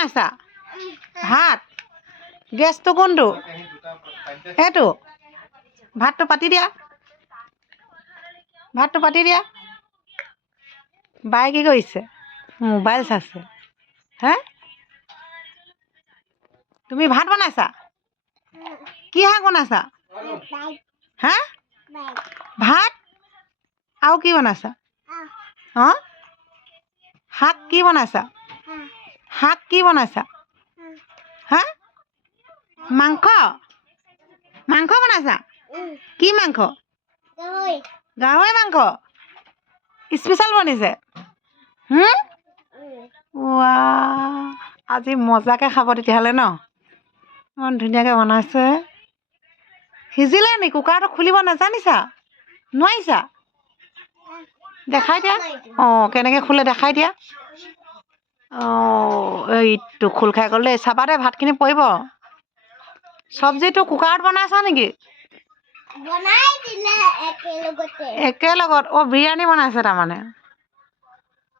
আছা ভাত গেছটো কোনটো সেইটো ভাতটো পাতি দিয়া বাই কি কৰিছে মোবাইল চাইছে হে তুমি ভাত বনাইছা কি শাক বনাইছা হা ভাত আৰু কি বনাইছা হা শাক কি বনাইছা হা মাংস বনাইছা কি মাংস গাহৰি মাংস স্পেচিয়েল বনিছে ৱা আজি মজাকে খাব তেতিয়াহ'লে ন ইমান ধুনীয়াকৈ বনাইছে সিজিলে নি কুকাৰটো খুলিব নাজানিছা নোৱাৰিছা দেখাই দিয়া অঁ কেনেকৈ খোলে দেখাই দিয়া অঁ এইটো খোল খাই গ'ল দেই চাবা দেই ভাতখিনি পৰিব চব্জিটো কুকাৰত বনাইছা নেকি একেলগত অঁ বিৰিয়ানী বনাইছে তাৰমানে